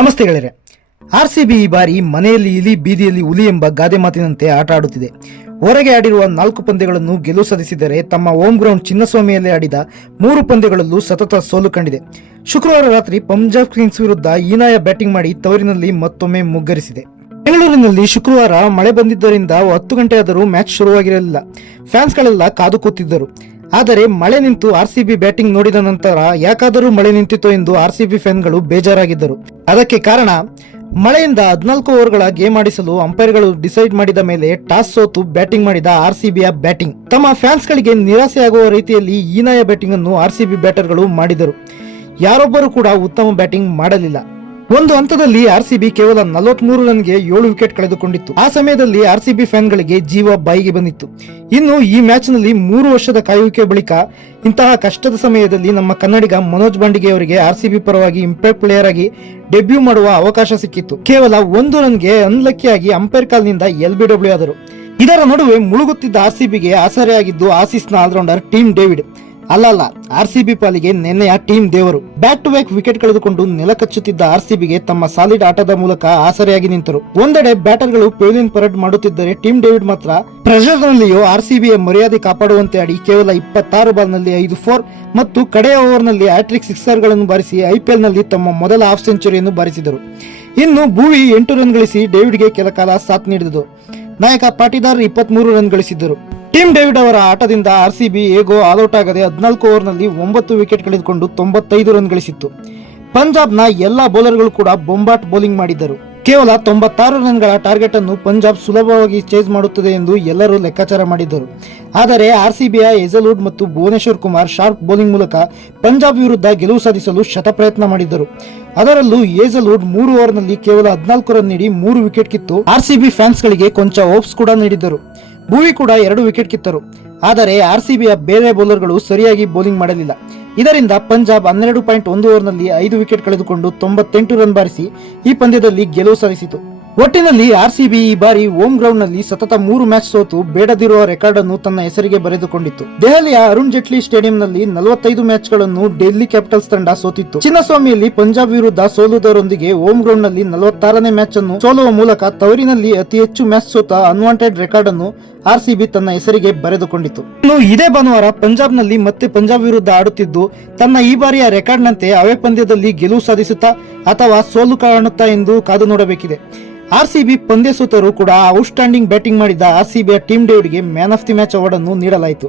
ನಮಸ್ತೆ ಗೆಳೆಯರೆ. ಆರ್ಸಿಬಿ ಈ ಬಾರಿ ಮನೆಯಲ್ಲಿ ಇಲಿ ಬೀದಿಯಲ್ಲಿ ಹುಲಿ ಎಂಬ ಗಾದೆ ಮಾತಿನಂತೆ ಆಟ ಆಡುತ್ತಿದೆ. ಹೊರಗೆ ಆಡಿರುವ 4 ಪಂದ್ಯಗಳನ್ನು ಗೆಲುವು ಸಾಧಿಸಿದರೆ ತಮ್ಮ ಹೋಮ್ ಗ್ರೌಂಡ್ ಚಿನ್ನಸ್ವಾಮಿಯಲ್ಲಿ ಆಡಿದ 3 ಪಂದ್ಯಗಳಲ್ಲೂ ಸತತ ಸೋಲು ಕಂಡಿದೆ. ಶುಕ್ರವಾರ ರಾತ್ರಿ ಪಂಜಾಬ್ ಕಿಂಗ್ಸ್ ವಿರುದ್ಧ ಹೀನಾಯ ಬ್ಯಾಟಿಂಗ್ ಮಾಡಿ ತವರಿನಲ್ಲಿ ಮತ್ತೊಮ್ಮೆ ಮುಗ್ಗರಿಸಿದೆ. ಬೆಂಗಳೂರಿನಲ್ಲಿ ಶುಕ್ರವಾರ ಮಳೆ ಬಂದಿದ್ದರಿಂದ 10 ಗಂಟೆಯಾದರೂ ಮ್ಯಾಚ್ ಶುರುವಾಗಿರಲಿಲ್ಲ. ಫ್ಯಾನ್ಸ್ಗಳೆಲ್ಲ ಕಾದು ಕೂತಿದ್ದರು. ಆದರೆ ಮಳೆ ನಿಂತು ಆರ್ಸಿಬಿ ಬ್ಯಾಟಿಂಗ್ ನೋಡಿದ ನಂತರ ಯಾಕಾದರೂ ಮಳೆ ನಿಂತಿತು ಎಂದು ಆರ್ಸಿಬಿ ಫ್ಯಾನ್ಗಳು ಬೇಜಾರಾಗಿದ್ದರು. ಅದಕ್ಕೆ ಕಾರಣ ಮಳೆಯಿಂದ 14 ಓವರ್ಗಳ ಗೇಮ್ ಆಡಿಸಲು ಅಂಪೈರ್ಗಳು ಡಿಸೈಡ್ ಮಾಡಿದ ಮೇಲೆ ಟಾಸ್ ಸೋತು ಬ್ಯಾಟಿಂಗ್ ಮಾಡಿದ ಆರ್ಸಿಬಿಯ ಬ್ಯಾಟಿಂಗ್ ತಮ್ಮ ಫ್ಯಾನ್ಸ್ಗಳಿಗೆ ನಿರಾಸೆಯಾಗುವ ರೀತಿಯಲ್ಲಿ ಹೀನಾಯ ಬ್ಯಾಟಿಂಗ್ ಅನ್ನು ಆರ್ಸಿಬಿ ಬ್ಯಾಟರ್ಗಳು ಮಾಡಿದರು. ಯಾರೊಬ್ಬರು ಕೂಡ ಉತ್ತಮ ಬ್ಯಾಟಿಂಗ್ ಮಾಡಲಿಲ್ಲ. ಒಂದು ಹಂತದಲ್ಲಿ ಆರ್ಸಿಬಿ ಕೇವಲ 43 ರನ್ಗೆ 7 ವಿಕೆಟ್ ಕಳೆದುಕೊಂಡಿತ್ತು. ಆ ಸಮಯದಲ್ಲಿ ಆರ್ಸಿಬಿ ಫ್ಯಾನ್ಗಳಿಗೆ ಜೀವ ಬಾಯಿಗೆ ಬಂದಿತ್ತು. ಇನ್ನು ಈ ಮ್ಯಾಚ್ನಲ್ಲಿ 3 ವರ್ಷದ ಕಾಯುವಿಕೆ ಬಳಿಕ ಇಂತಹ ಕಷ್ಟದ ಸಮಯದಲ್ಲಿ ನಮ್ಮ ಕನ್ನಡಿಗ ಮನೋಜ್ ಬಾಂಡಿಗೆ ಅವರಿಗೆ ಆರ್ಸಿಬಿ ಪರವಾಗಿ ಇಂಪ್ಯಾಕ್ಟ್ ಪ್ಲೇಯರ್ ಆಗಿ ಡೆಬ್ಯೂ ಮಾಡುವ ಅವಕಾಶ ಸಿಕ್ಕಿತ್ತು. ಕೇವಲ 1 ರನ್ಗೆ ಅನ್ಲಕ್ಕಿಯಾಗಿ ಅಂಪೈರ್ ಕಾಲ್ನಿಂದ LBW ಆದರು. ಇದರ ನಡುವೆ ಮುಳುಗುತ್ತಿದ್ದ ಆರ್ಸಿಬಿಗೆ ಆಸರೆಯಾಗಿದ್ದು ಆಸೀಸ್ನ ಆಲ್ರೌಂಡರ್ ಟೀಮ್ ಡೇವಿಡ್. ಅಲ್ಲ, ಆರ್ಸಿಬಿ ಪಾಲಿಗೆ ನೆನ್ನೆಯ ಟೀಮ್ ದೇವರು. ಬ್ಯಾಕ್ ಟು ಬ್ಯಾಕ್ ವಿಕೆಟ್ ಕಳೆದುಕೊಂಡು ನೆಲಕಚ್ಚುತ್ತಿದ್ದ ಆರ್ಸಿಬಿಗೆ ತಮ್ಮ ಸಾಲಿಡ್ ಆಟದ ಮೂಲಕ ಆಸರೆಯಾಗಿ ನಿಂತರು. ಒಂದೆಡೆ ಬ್ಯಾಟರ್ಗಳು ಪೇಲಿನ್ ಪರೇಡ್ ಮಾಡುತ್ತಿದ್ದರೆ ಟೀಮ್ ಡೇವಿಡ್ ಮಾತ್ರ ಪ್ರೆಷರ್ನಲ್ಲಿಯೂ ಆರ್ಸಿಬಿಯ ಮರ್ಯಾದೆ ಕಾಪಾಡುವಂತೆ ಆಡಿ ಕೇವಲ 26 ಬಾಲ್ನಲ್ಲಿ 5 4 ಮತ್ತು ಕಡೆಯ ಓವರ್ನಲ್ಲಿ ಹ್ಯಾಟ್ರಿಕ್ ಸಿಕ್ಸರ್ಗಳನ್ನು ಬಾರಿಸಿ IPL ನಲ್ಲಿ ತಮ್ಮ ಮೊದಲ ಹಾಫ್ ಸೆಂಚುರಿಯನ್ನು ಬಾರಿಸಿದರು. ಇನ್ನು ಭುವಿ 8 ರನ್ ಗಳಿಸಿ ಡೇವಿಡ್ಗೆ ಕೆಲ ಕಾಲ ಸಾಥ್ ನೀಡಿದರು. ನಾಯಕ ಪಾಟಿದಾರ್ 23 ರನ್ ಗಳಿಸಿದ್ದರು. ಟೀಮ್ ಡೇವಿಡ್ ಅವರ ಆಟದಿಂದ ಆರ್ಸಿಬಿ ಹೇಗೋ ಆಲ್ಔಟ್ ಆಗದೆ 14 ಓವರ್ನಲ್ಲಿ 9 ವಿಕೆಟ್ ಕಳೆದುಕೊಂಡು 95 ರನ್ ಗಳಿಸಿತ್ತು. ಪಂಜಾಬ್ನ ಎಲ್ಲಾ ಬೌಲರ್ಗಳು ಕೂಡ ಬೊಂಬಾಟ್ ಬೌಲಿಂಗ್ ಮಾಡಿದ್ದರು. ಕೇವಲ 96 ರನ್ಗಳ ಟಾರ್ಗೆಟ್ ಅನ್ನು ಪಂಜಾಬ್ ಸುಲಭವಾಗಿ ಚೇಸ್ ಮಾಡುತ್ತದೆ ಎಂದು ಎಲ್ಲರೂ ಲೆಕ್ಕಾಚಾರ ಮಾಡಿದ್ದರು. ಆದರೆ ಆರ್ಸಿಬಿಯ ಹೇಜಲ್ವುಡ್ ಮತ್ತು ಭುವನೇಶ್ವರ್ ಕುಮಾರ್ ಶಾರ್ಪ್ ಬೌಲಿಂಗ್ ಮೂಲಕ ಪಂಜಾಬ್ ವಿರುದ್ಧ ಗೆಲುವು ಸಾಧಿಸಲು ಶತಪ್ರಯತ್ನ ಮಾಡಿದ್ದರು. ಅದರಲ್ಲೂ ಹೇಜಲ್ವುಡ್ 3 ಓವರ್ನಲ್ಲಿ ಕೇವಲ 14 ರನ್ ನೀಡಿ 3 ವಿಕೆಟ್ ಕಿತ್ತು ಆರ್ಸಿಬಿ ಫ್ಯಾನ್ಸ್ಗಳಿಗೆ ಕೊಂಚ ಹೋಪ್ಸ್ ಕೂಡ ನೀಡಿದ್ದರು. ಭುವಿ ಕೂಡ 2 ವಿಕೆಟ್ ಕಿತ್ತರು. ಆದರೆ ಆರ್ಸಿಬಿಯ ಬೇರೆ ಬೌಲರ್ಗಳು ಸರಿಯಾಗಿ ಬೌಲಿಂಗ್ ಮಾಡಲಿಲ್ಲ. ಇದರಿಂದ ಪಂಜಾಬ್ 12.1 ಓವರ್ನಲ್ಲಿ 5 ವಿಕೆಟ್ ಕಳೆದುಕೊಂಡು 98 ರನ್ ಬಾರಿಸಿ ಈ ಪಂದ್ಯದಲ್ಲಿ ಗೆಲುವು ಸಾಧಿಸಿತು. ಒಟ್ಟಿನಲ್ಲಿ ಆರ್ಸಿಬಿ ಈ ಬಾರಿ ಹೋಮ್ ಗ್ರೌಂಡ್ ನಲ್ಲಿ ಸತತ 3 ಮ್ಯಾಚ್ ಸೋತು ಬೇಡದಿರುವ ರೆಕಾರ್ಡ್ ಅನ್ನು ತನ್ನ ಹೆಸರಿಗೆ ಬರೆದುಕೊಂಡಿತ್ತು. ದೆಹಲಿಯ ಅರುಣ್ ಜೇಟ್ಲಿ ಸ್ಟೇಡಿಯಂನಲ್ಲಿ 45 ಮ್ಯಾಚ್ಗಳನ್ನು ಡೆಲ್ಲಿ ಕ್ಯಾಪಿಟಲ್ಸ್ ತಂಡ ಸೋತಿತ್ತು. ಚಿನ್ನಸ್ವಾಮಿಯಲ್ಲಿ ಪಂಜಾಬ್ ವಿರುದ್ಧ ಸೋಲುವುದರೊಂದಿಗೆ ಹೋಮ್ ಗ್ರೌಂಡ್ ನಲ್ಲಿ 46ನೇ ಮ್ಯಾಚ್ ಅನ್ನು ಸೋಲುವ ಮೂಲಕ ತವರಿನಲ್ಲಿ ಅತಿ ಹೆಚ್ಚು ಮ್ಯಾಚ್ ಸೋತ ಅನ್ವಾಂಟೆಡ್ ರೆಕಾರ್ಡ್ ಅನ್ನು ಆರ್ಸಿಬಿ ತನ್ನ ಹೆಸರಿಗೆ ಬರೆದುಕೊಂಡಿತ್ತು. ಇನ್ನು ಇದೇ ಭಾನುವಾರ ಪಂಜಾಬ್ ನಲ್ಲಿ ಮತ್ತೆ ಪಂಜಾಬ್ ವಿರುದ್ಧ ಆಡುತ್ತಿದ್ದು ತನ್ನ ಈ ಬಾರಿಯ ರೆಕಾರ್ಡ್ ನಂತೆ ಅವೇ ಪಂದ್ಯದಲ್ಲಿ ಗೆಲುವು ಸಾಧಿಸುತ್ತಾ ಅಥವಾ ಸೋಲು ಕಾಣುತ್ತಾ ಎಂದು ಕಾದು ನೋಡಬೇಕಿದೆ. ಆರ್ಸಿಬಿ ಪಂದ್ಯ ಸೋತರೂ ಕೂಡ ಔಟ್ಸ್ಟ್ಯಾಂಡಿಂಗ್ ಬ್ಯಾಟಿಂಗ್ ಮಾಡಿದ ಆರ್ಸಿಬಿಯ ಟೀಮ್ ಡೇವಿಡ್ಗೆ man of the match award ಅನ್ನು ನೀಡಲಾಯಿತು.